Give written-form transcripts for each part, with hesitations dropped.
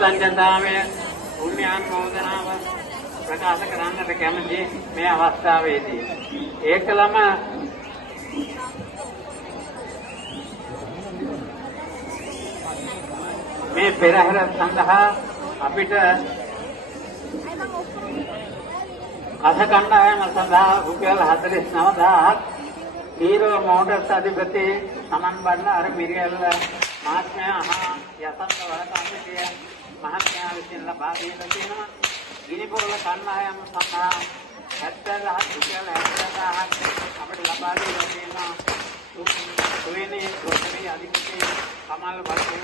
කෘතඥතාවය පුණ්‍යානුමෝදනාව ප්‍රකාශ කරන්නට කැමති මේ අවස්ථාවේදී ඒකලම මේ පෙරහැර සඳහා අපිට අස කණ්ඩායම සඳහා රුපියල් 49000ක් හීරෝ මෝටර්ස් අධිපති සමන් බණ්ඩාර මිරියල්ල මහත්මයා හා යසන්ත වරකාමිටිය මහත්මයා විසින් ලබා දීලා තියෙනවා. ගිනිපොළ කණ්ඩායම සඳහා 70000ක් රුපියල් 70000ක් අපිට ලබා දීලා තියෙනවා. තුනේ රොටරි අධිපති කමල් වර්තේ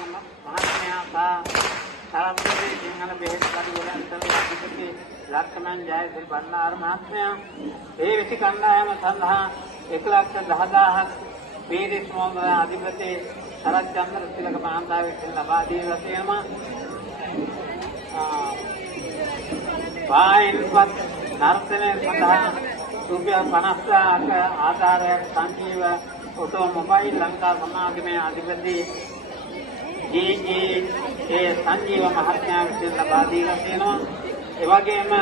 මහත්මයා සහ සරත්පුරේ සිංහල බෙහෙත් කඩුවලන්තල අධිපති ලක්ෂමන් ජයසිරි බණ්ඩාර මහත්මයා ඒ විසි කණ්ඩායම සඳහා 1,10,000ක් පීරිස් මොහොමද අධිපති සරත් චන්ද්‍ර තිලක මහතා විසින් ලබා දීලා තියෙනවා. වායිල්පත් නර්තනය සඳහා රුපියල් 50,000ක ආධාරයක් සංජීව ඔටෝමොබයිල් ලංකා සමාගමේ අධිපති ඒ සංජීව මහත්මයා විසින් ලබා දීලා තියෙනවා. ඒ වගේම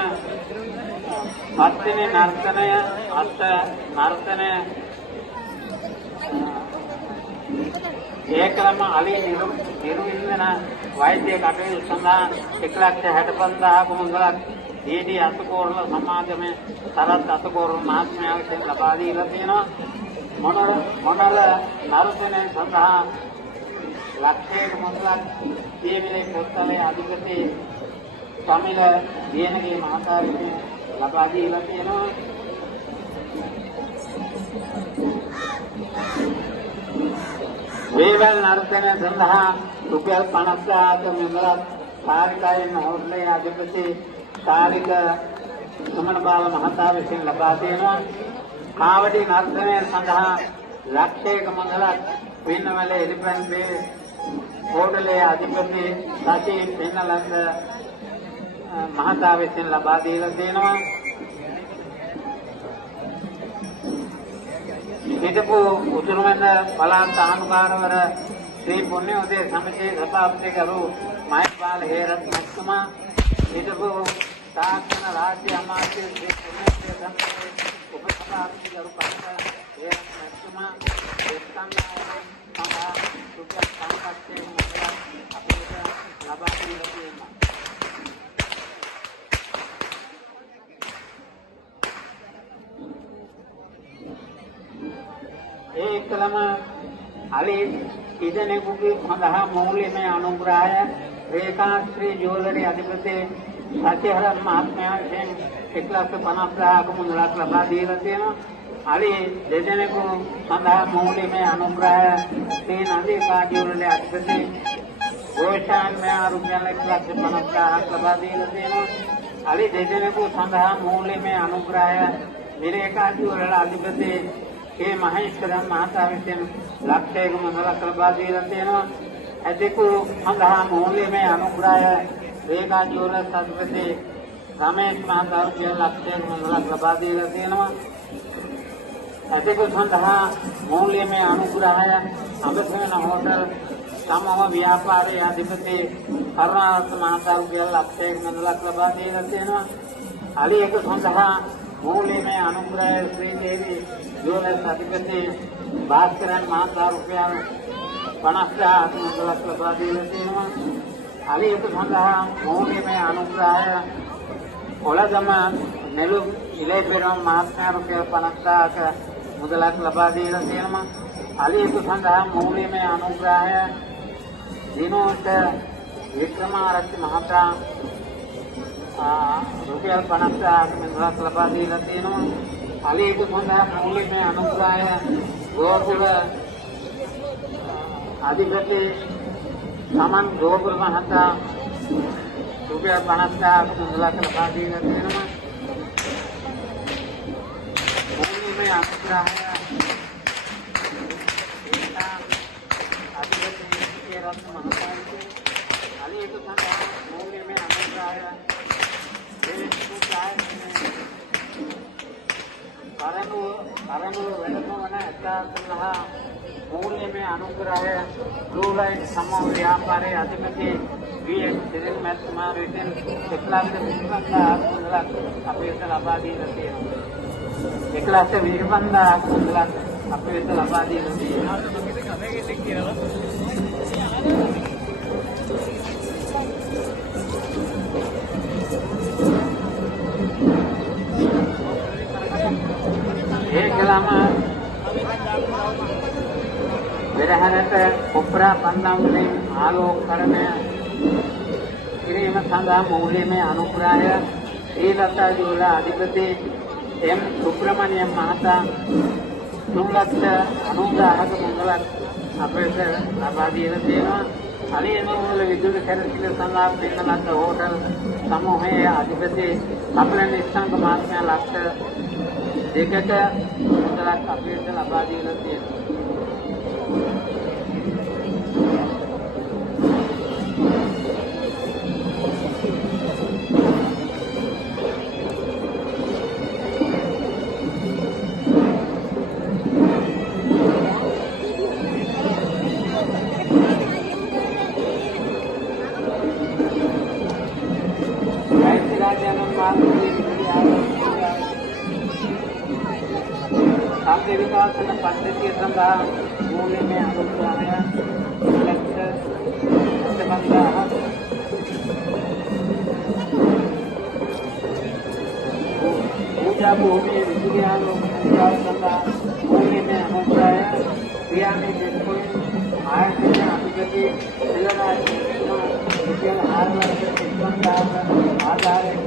පස්වෙනි නර්තනය අත් නර්තනය ඒකලම අලි නිර්වින්දන වෛද්‍ය කටයුතු සඳහා 1,65,000ක මුදලක් ඩීඩී අතකෝරළ සමාගමේ සරත් අතකෝරළ මහත්මයා විසින් ලබා දීලා තියෙනවා. මොනර නර්තනය සඳහා ලක්ෂයක මුදලක් දීවිලේ පොත්තලේ අධිපති සමිල දියනගේ මහතා විසින් ලබා දීලා තියෙනවා. වේවැල් නර්තනය සඳහා රුපියල් 50,000ක මුදලක් සාරිකායන් හොර්ලේ අධිපති සාරික සමන බාල මහතා විසින් ලබා තියෙනවා. කාවඩි නර්තනය සඳහා ලක්ෂයක මුදලක් පින්නවලේ එලිපැන්බේ හෝටලේ අධිපති සචි පින්නලන්ද මහතා විසින් ලබා දීලා තියෙනවා. හිටපු උතුරුමැද පළාත් ආණ්ඩුකාරවර ශ්‍රී පුණ්‍යෝදය සමිතියේ සභාපතිවරු මහේපාල හේරත් මහත්මයා, හිටපු තාක්ෂණ රාජ්‍ය අමාත්‍ය ශ්‍රී පුණ්‍යෝදය සමිතියේ උපසභාපතිවරු පස්ස හේරත් මහත්මයා එක්කන්නායන සභා රුපියල් 5,00,000 මුදලක් අපිට ලබා දීලා තියෙනවා. ඒකලම අලි ඉදනෙකුගේ සඳහා මූල්‍යමය අනුග්‍රහය රේඛාශ්‍රී ජුවලරි අධිපති සත්‍යහරන් මහත්මයා විසින් 1,50,000ක මුදලක් ලබා දීලා තියෙනවා. අලි දෙදෙනෙකු සඳහා මූල්‍යමය අනුග්‍රහය ශ්‍රී නන්දිකා ජුවලරි අධිපති ගෝෂාන් මෙයා රුපියල් 1,50,000ක් ලබා දීලා තියෙනවා. අලි දෙදෙනෙකු සඳහා මූල්‍යමය අනුග්‍රහය විරේකා ජුවලරි අධිපති ඒ මහේශ්වරන් මහතා විසින් ලක්ෂයක මුදලක් ලබා දීලා තියෙනවා. ඇදෙකු සඳහා මූල්‍යමය අනුග්‍රහය රේඛා ජුවලර්ස් අධිපති රමේෂ් මහතා විසින් ලක්ෂයක මුදලක් ලබා දීලා තියෙනවා. ඇදෙකු සඳහා මූල්‍යමය අනුග්‍රහය අඹසේන හෝටල් සමූහ ව්‍යාපාරයේ අධිපති කරුණාරත්න මහතා විසින් ලක්ෂයක මුදලක් ලබා දීලා තියෙනවා. අලියක සඳහා මූල්‍යමය අනුග්‍රහය ශ්‍රී දේවී ජුවලර්ස් අධිපති භාස්කරන් මහතා රුපියල් 50,000ක මුදලක් ලබා දීලා තියෙනවා. අලියක සඳහා මූල්‍යමය අනුග්‍රහය ඔලගම නෙළු ඉලේපෙරම් මහත්මයා රුපියල් 50,000ක මුදලක් ලබා දීලා තියෙනවා. අලියක සඳහා මූල්‍යමය අනුග්‍රහය දිනෝට වික්‍රමාරච්චි මහතා රුපියල් 50,000ක මුදලක් ලබා දීලා තියෙනවා. අලියක සඳහා මූල්‍යමය අනුග්‍රහය ගෝකුල අධිපති සමන් ගෝකුල මහතා රුපියල් 50,000ක මුදලක් ලබා දීලා තියෙනවා. මූල්‍යමය අනුග්‍රහය අධිපති රත්න මහතා අලියක සඳහා මූල්‍යමය අනුග්‍රහය කරනු වෙනම වන ඇතා සඳහා मूल्य में अनुग्रह ब्लू लाइट समूह व्यापार अधिपति वीएन सिरिल महत्मा रिटर्न 1,20,000 अपेक्षा लबादी रहती है 1,20,000 अपेक्षा लबादी रहती है विरहरत उपरा पंदम आलोकरण किरीम संधा मूल्य में अनुग्रह श्रीलता जूला अधिपति एम सुब्रमण्यम महता 3,90,000 मंगल अपेक्षा आबादी अलियनूल विद्युत खरीद संघ पिंगलत होटल समूह अधिपति अपने निष्ठांक मास में लक्ष्य देखेट मंगल अपेक्षा आबादी सामने विकास पद्धति संघ मूल्य में अनुग्रह लक्ष्य पूजा भूमि विज्ञान संघ मूल्य में अनुग्रह क्रिया में बिल्कुल आर्थिक अभिवृद्धि आधार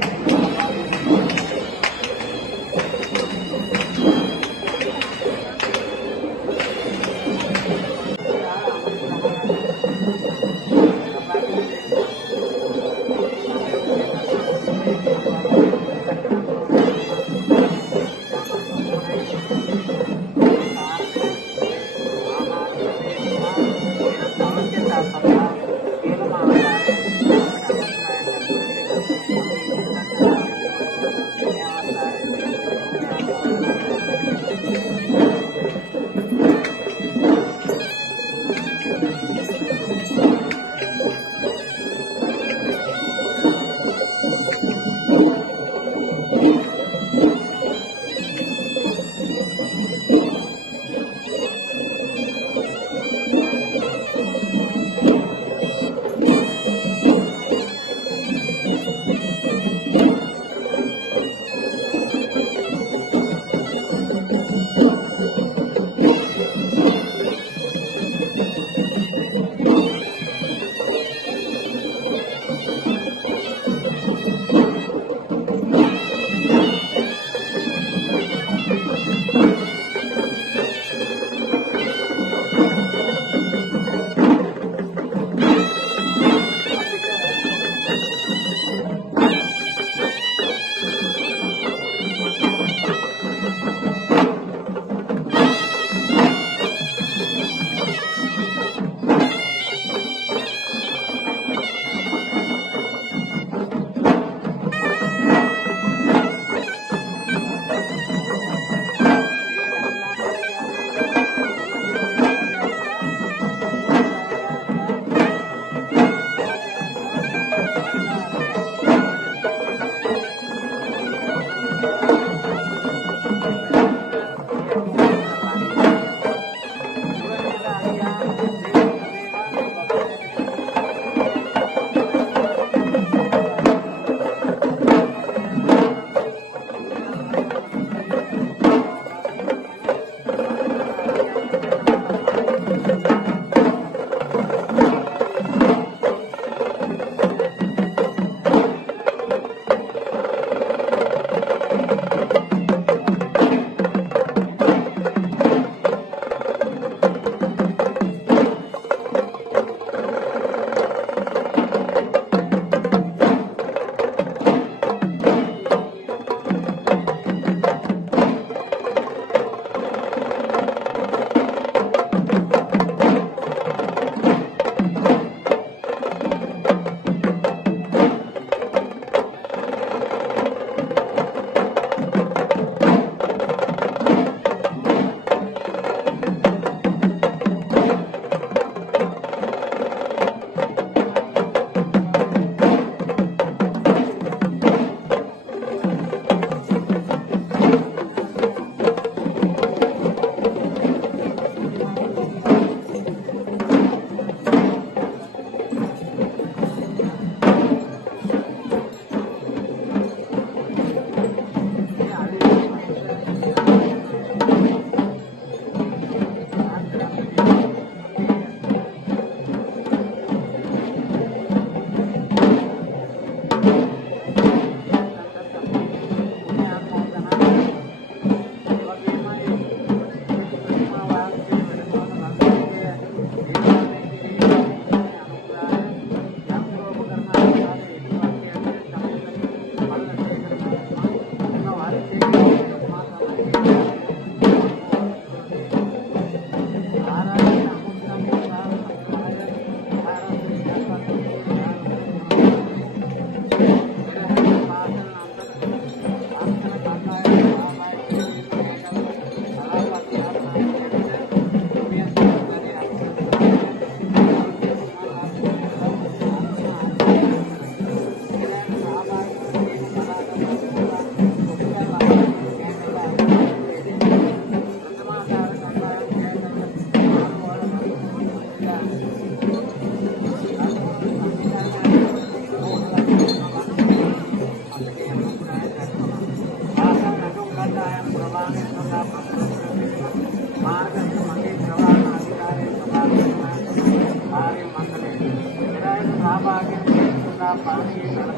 पानी जल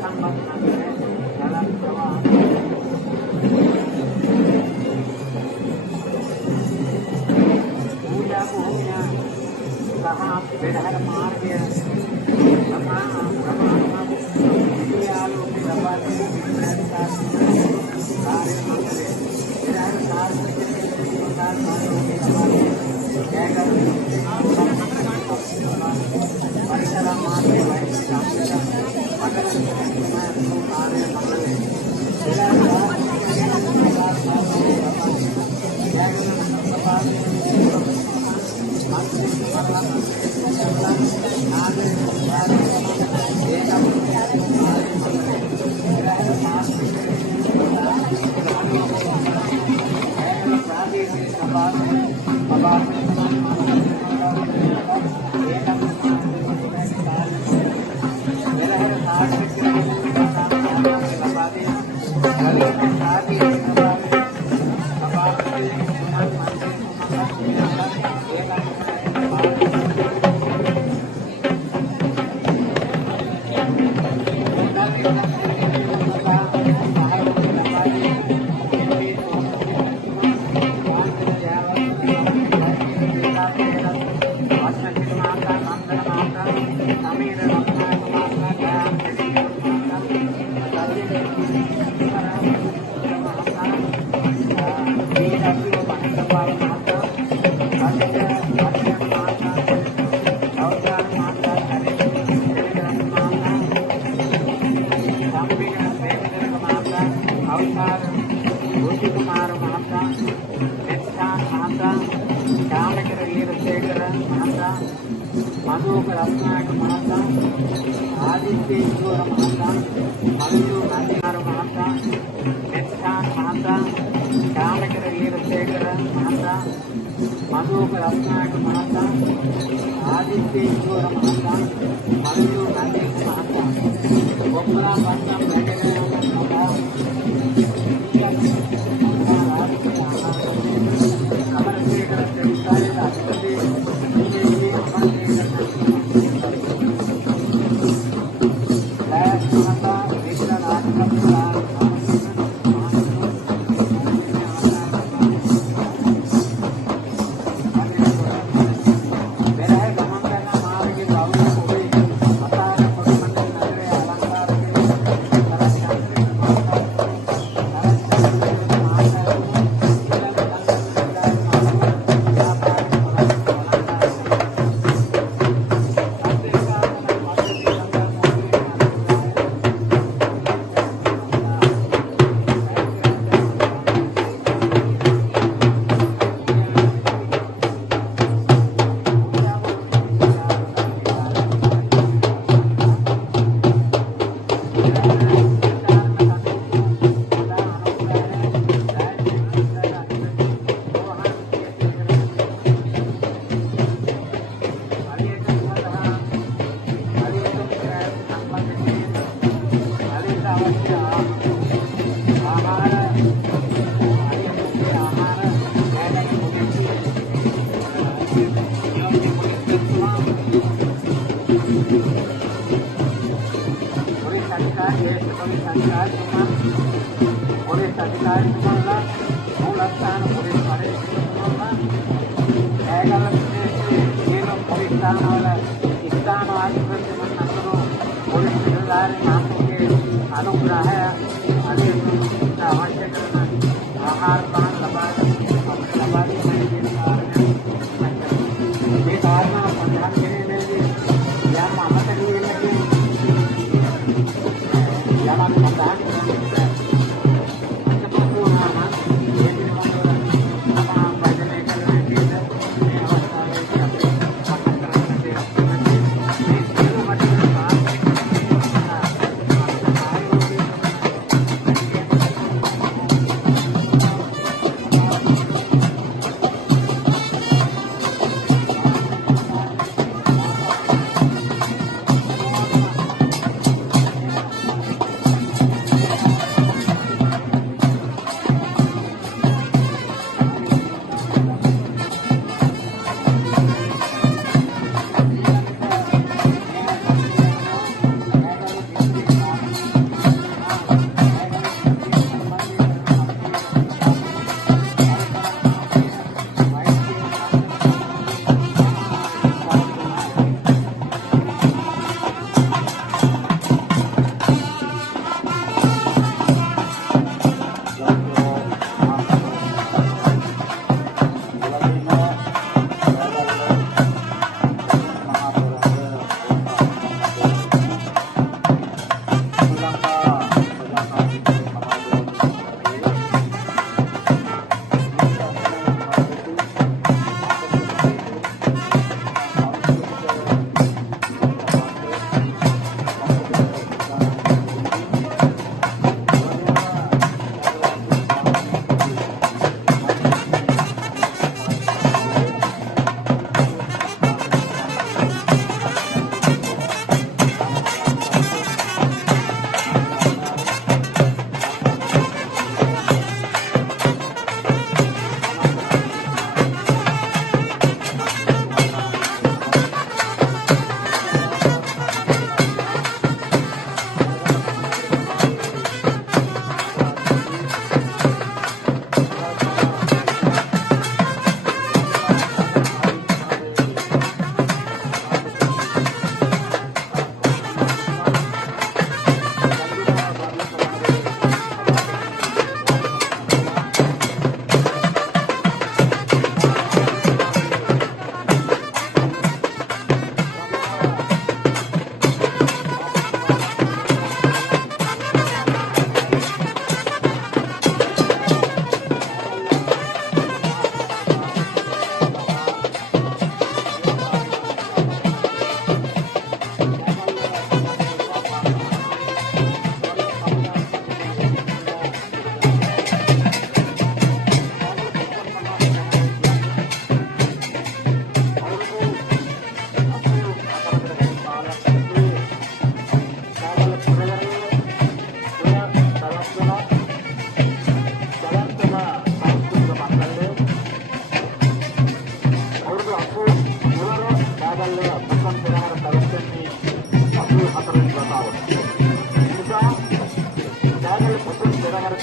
संबंध जल प्रवाह पूजा भूमिया कहाँ विधर मार्ग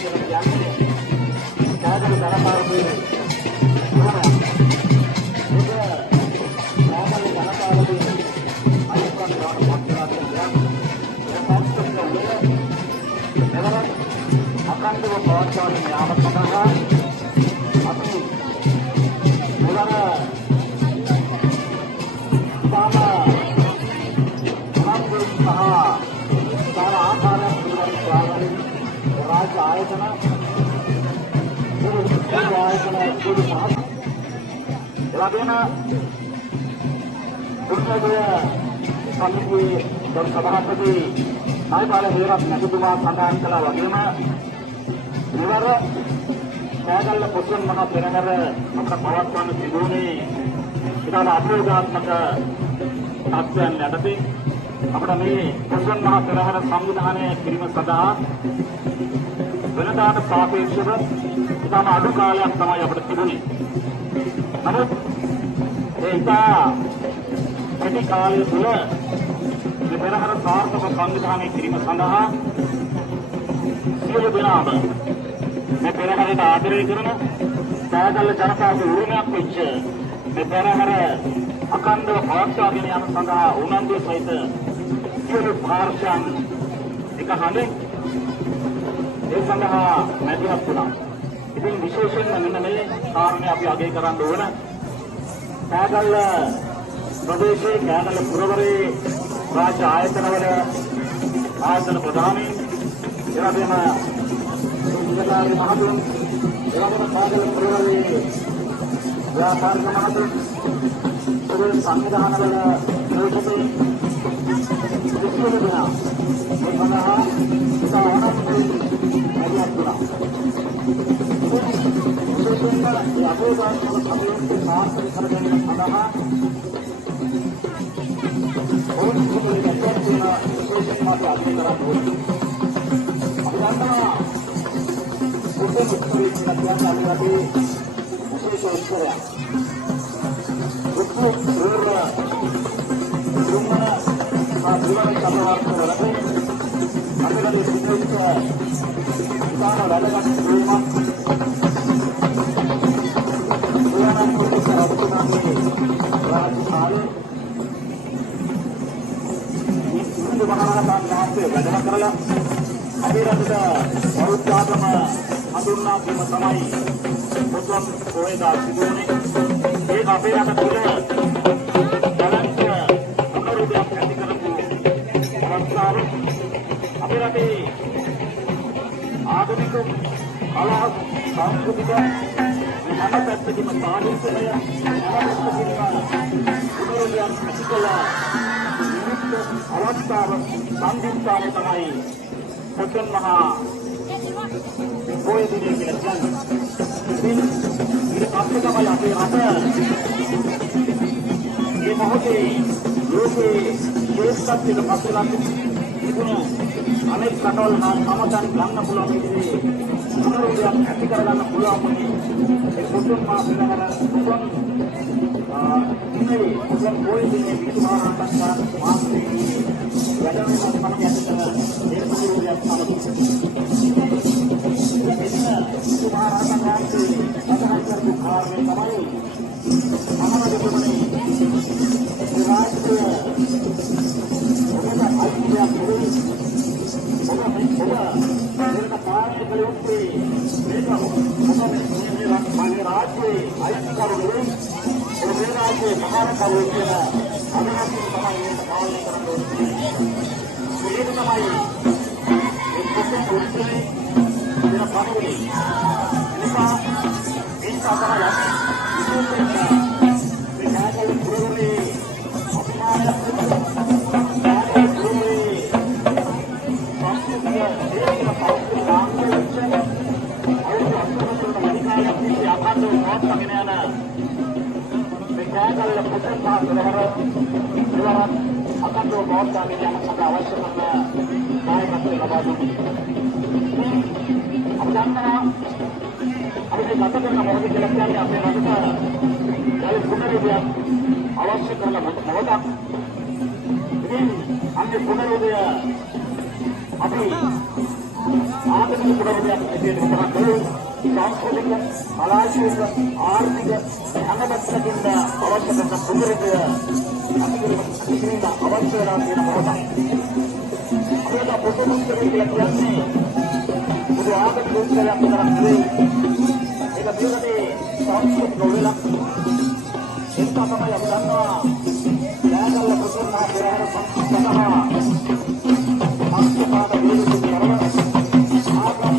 කියලා කියන්නේ කාදල ධනපාලුවේ අකණ්ඩව පවත්වාගෙන යාම සඳහා අපි මුලර राज्य आयतन समिति सभापति नायपाल वीरप नटकुमार सदान कला वगेम इवर कैगल पुष्पन महा पेरनर अपना पवत्वान सिद्धूनी इदान अभियोगात्मक साक्ष्याన్ని అడపి අපිට මේ පුෂ්පන් මහ පෙරහර සංවිධානය කිරීම සඳහා වෙනදාට සාපේක්ෂව ඉතාම අඩු කාලයක් තමයි අපිට තිබුණේ. නමුත් ඒ ඉතා කෙටි කාලය තුළ මේ පෙරහර සාර්ථක සංවිධානය කිරීම සඳහා සියලු දෙනාම මේ පෙරහරට ආදරය කරන සෑදල්ල ජනතාවගේ උරුමයක් වෙච්ච මේ පෙරහර අකණ්ඩව පවත්වාගෙන යාම සඳහා උනන්දු සහිත සියලු පාර්ශ්වයන් එක හඬින් ඒ සඳහා මැදිහත් වුණා. ඉතින් විශේෂයෙන්ම මෙන්න මේ කාරණේ අපි අගය කරන්න ඕන. කෑගල්ල ප්‍රදේශයේ කෑගල්ල පුරවරේ රාජ්‍ය ආයතනවල ආයතන ප්‍රධානී එවැගේම ඉන්දියාවේ මහතුන් එවැගේම කෑගල්ල පුරවරේ ව්‍යාපාරික මහතුන් සංවිධානවල නියෝජිතයින් සියලු දෙනා මේ සඳහා සාහනයෙන් මැදිහත් වුණා. විශේෂයෙන්ම මේ අභියෝගාත්මක සභාවේ සාර්ථක කර ගැනීම සඳහා ඕනි කුමරි ගැටයක් වෙන විශේෂයෙන්ම අපි අගය කරන්න ඕනේ. අපි දන්නවා උත්තර කුමරි ගැටයක් අපි විශේෂ උත්තරයක් හඳුන්වා දීම තමයි පොතොන් පොයදා සිදුවන්නේ. ඒ අපේ රට තුළ බලන්ත අනුරූපයක් ඇති කරපු අවස්ථාව අපේ රටේ ආධුනික කලා සංස්කෘතික හැම පැත්තකින්ම සාහිත්‍යය අනුරූපයක් ඇති කළ අවස්ථාව සංදිස්ථානය තමයි පොතොන් මහා පොය දිනය කියලා කියන්නේ. ඉතින් අපේ තමයි අපේ රට මේ මොහොතේ ලෝකේ ශ්‍රේෂ්ඨත්වයට පත් වෙලා තිබුණු අනෙක් රටවල් හා සමතන් ගන්න පුළුවන් විදිහේ අනුරූපයක් ඇති කරගන්න පුළුවන් වුණේ ඒ පොතොන් මා පෙරහර පොතොන් පොය දිනේ විසුමාරාටත් මාසෙකදී වැඩම සම්පන්න යන ඒ අනුරූපයක් තමයි. අවශ්‍ය කරන මොහොතක් ඉතින් අන්නේ පුනරුදය අපි ආගමික ප්‍රවෘත්තියක් විදිහට තමයි සංස්කෘතික කලාශීල ආර්ථික අංගපස්සකින්ද අවශ්‍ය කරන පුදුරිකය අපිට අවශ්‍ය වෙනා කියන මොකක්ද අපේ පොතේ කියන්නේ බුදු ආගම දුක්ඛයක් කරන්නේ ඒක පිළිගන්නේ සංස්කෘතික නොවල ඒක තමයි අපි දන්නවා යාගල පුදුනා පෙරහර සම්පතනවා අස්තපාද වේදිකේ කරන ආගම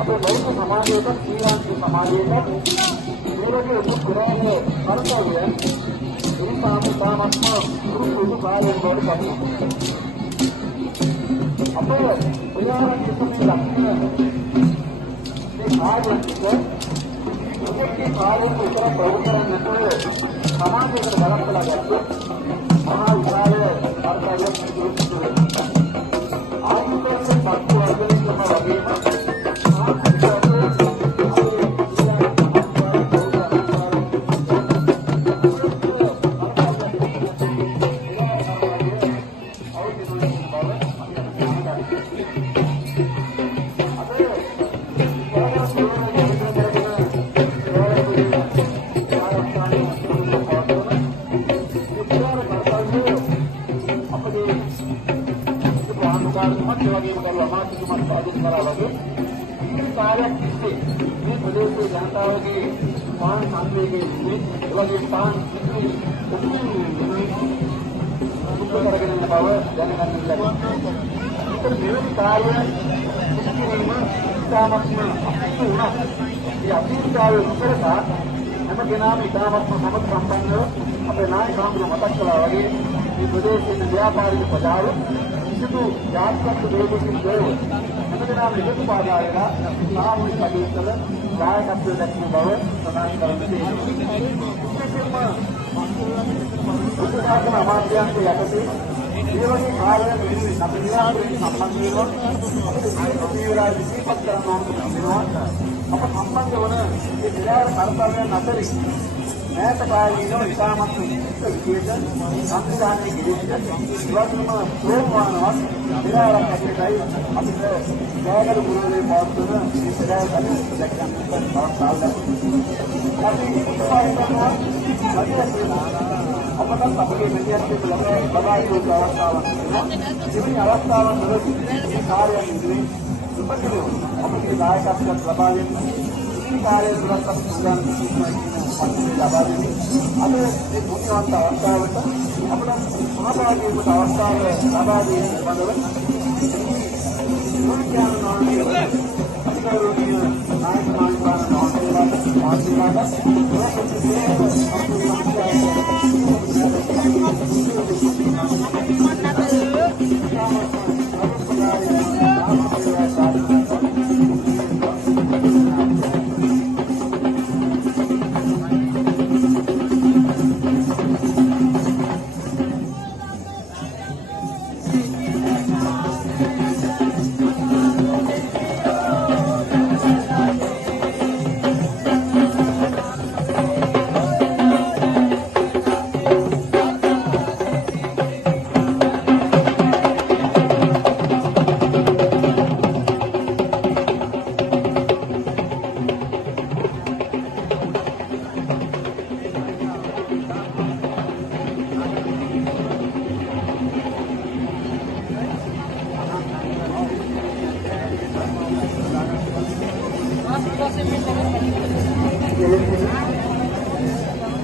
අපේ බෞද්ධ සමාජයක ශ්‍රී ලාංකික සමාජයක මේ වගේ උතුම් පුරාණයේ කර්තව්‍ය ඉරිපාමතාවත්ම දුරු කාලයෙන් බවට පත් අපේ විහාර කිසිම ලක්ෂණ මේ කාර්යයක ඔබේ කාර්යයේ උත්තර ප්‍රවෘත්ති කරන්නේ සමාජයකට බලපලා ගත්තොත් මහා විශාල කර්තව්‍යයක් සිදු වෙනවා. ආයතනයේ පත්තු වර්ගයෙන් වගේම जनताओं पान सामने के पान कार्य नमके नाम इकामत्म समझ संपन्न अपने नायक मतक्षलावे ಈ ಪ್ರದೇಶದ ವ್ಯಾಪಾರಿ ಪದಾರು ಇದು ಜಾತಕ ದೇವಕ್ಕೆ ದೇವರು ನಮಗೆ ನಾವು ನಿಗದಿಪಾದಾಯನ ನಾವು ಈ ಪ್ರದೇಶದ ನಾಯಕತ್ವದಕ್ಕೆ ಬರುವ ಸದಾಂತರದಲ್ಲಿ ಉದ್ಘಾಟನಾ ಅಮಾತ್ಯಾಂಶ ಯಕತಿ ದೇವರಿಗೆ ಕಾರ್ಯ ನಮಗೆ ಸಂಬಂಧಿಸಿರುವ ತೀವ್ರವಾಗಿ ದೀಪಕರನ್ನು ಹೊಂದಿರುವ ಅಪ್ಪ ಸಂಬಂಧವನ್ನು ಈ ನಿರಾಳ ಕರ್ತವ್ಯ ನಟರಿ ನೇತಕಾಲಿನ ಇಕಾಮತ್ತು ವಿಶೇಷ ಸಂವಿಧಾನಿಕ ಇವತ್ತಿನ ಸೋಮವಾರವನ್ನು ನಿರಾಳ ಕಟ್ಟಿಕಾಯಿ ಅದಕ್ಕೆ ಬೇಗದ ಗುರುವೇ ಪಾಲ್ಗೊಳ್ಳ ಈ ಸರಿಯಾಗಿ अपना सबके मीडिया से लगाई हुई अवस्थावन कार्य अपने नायक प्रभावी कार्य अभी एक बुद्धिवंत अवस्था अपना सहभागी अवस्था प्रभावी नायक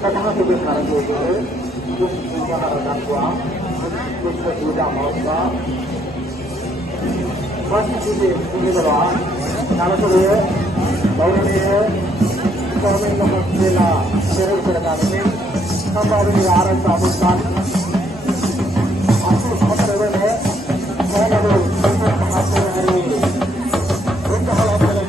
कथा के कारण जो है कुछ दुनिया का रदान हुआ कुछ पूजा महोत्सव बस चीजें सुनने के बाद नाना तो ये गौरव है गवर्नमेंट का मेला शेयर करना है सब आदमी आरंभ का अवस्थान आपको बहुत लेवल है मैं लोग हाथ में हरी उनका हालात में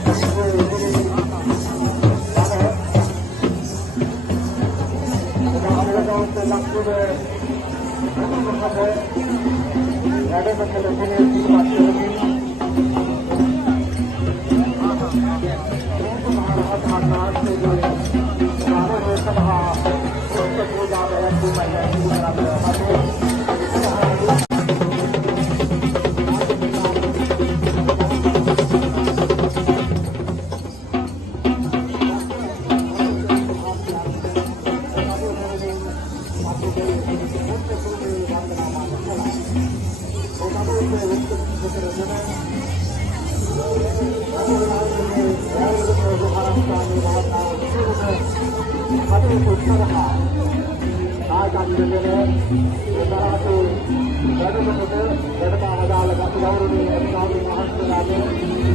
නායකත්වයෙන් උදාරතු වැඩමුළුවට වැඩමවදාළ ගරු ගෞරවනීය ස්වාමීන් වහන්සේලාගේ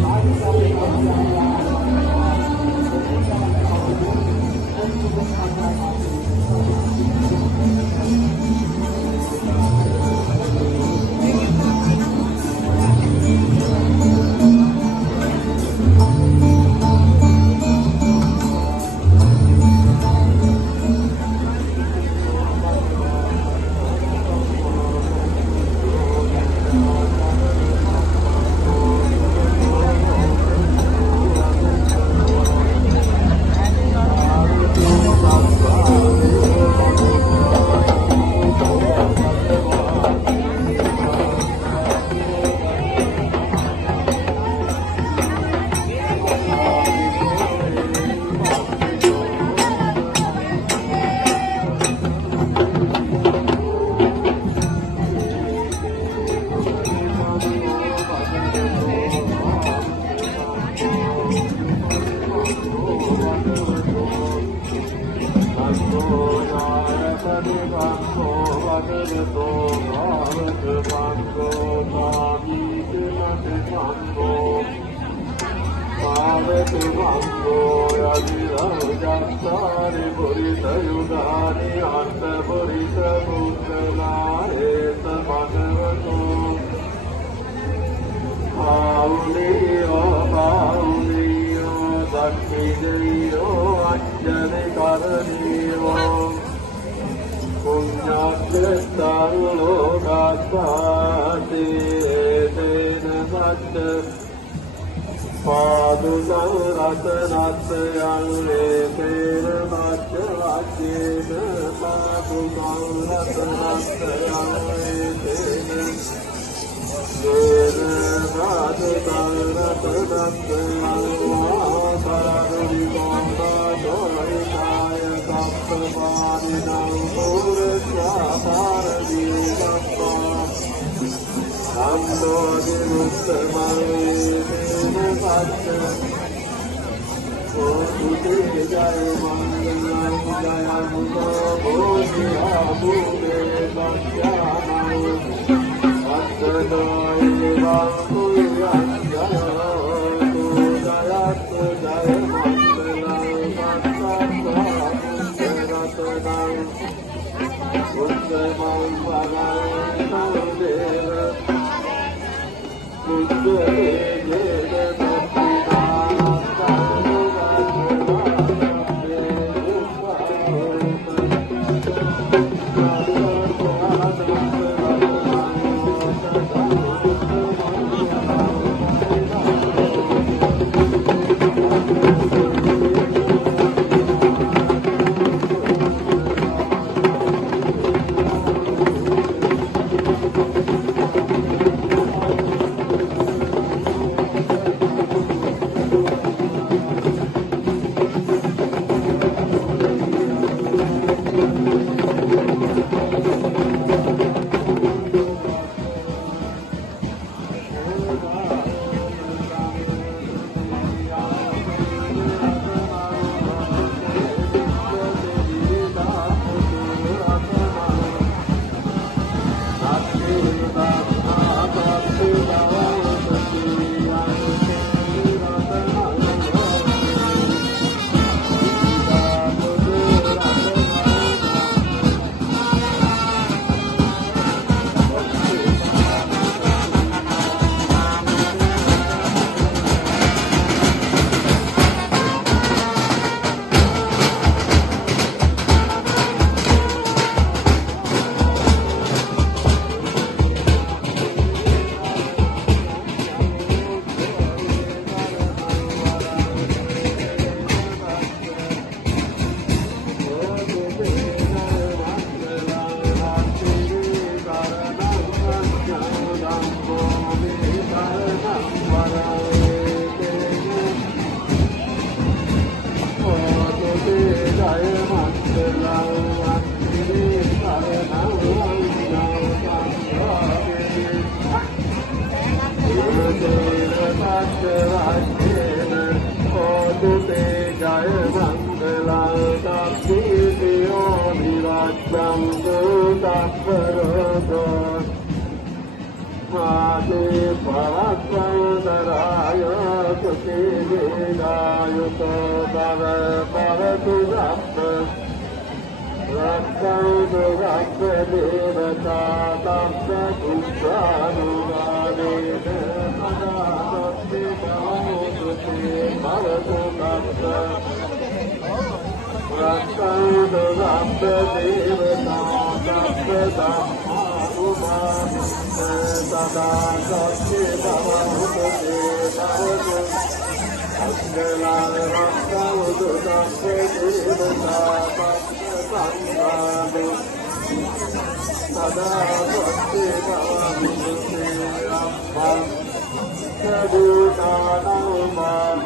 Jai Mangala Dakshiti Om Virat Janggo Tapparodo Made Parakaudaraya Kutividayuto Bhava Bhavatu Rappa Rakkaudu Rappa Devata Tappa Tushyanuvadena Madhapati Bhavuti Bhavatu Rappa Rakkaudu Rappa Devata Tappa Sada Sati Bhavamuti Bhavatu Asgalal Rakkaudu Rappa Devata Sambhadu Sada Sati Bhavamuti Rappa Kadutana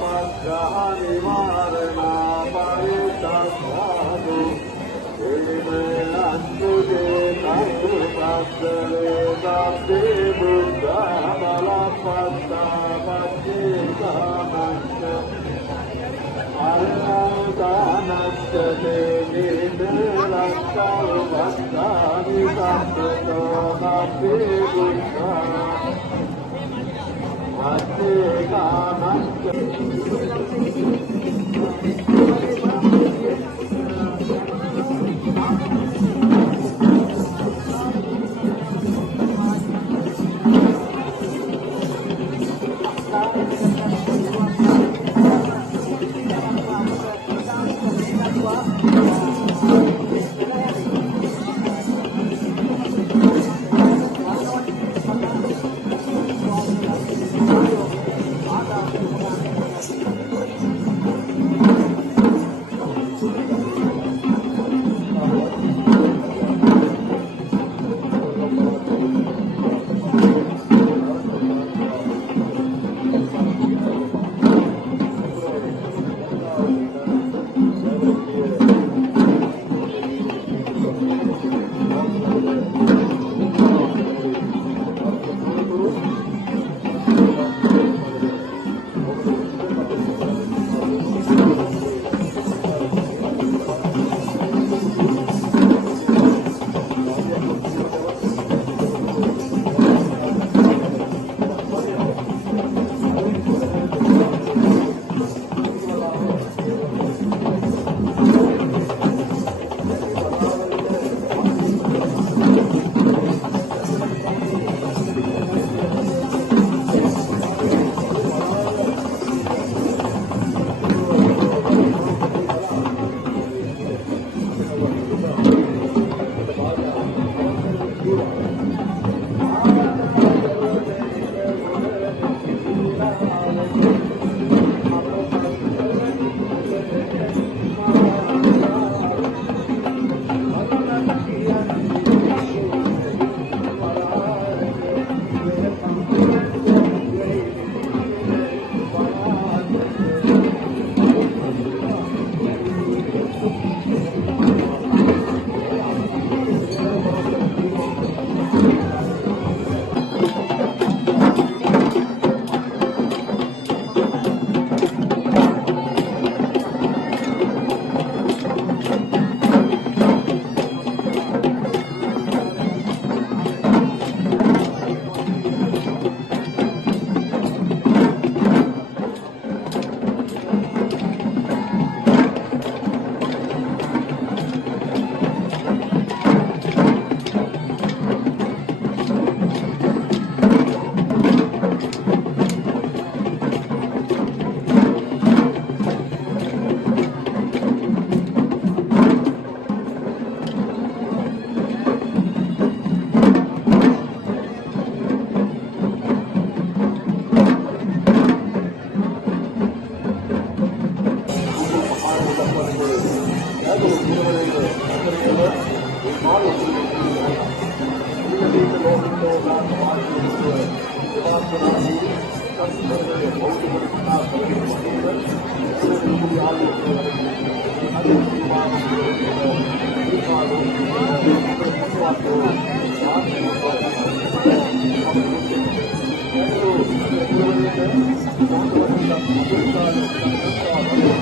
Pakkani Marana Paritasadu Ime Antuje Taku Pakkare Bhakti Buddha Balapatta Bhakti Kamasya Arhantanasya Devi Nilakkau Bhaktani Sattvato Bhakti Buddha Bhakti Kamasya Thank you.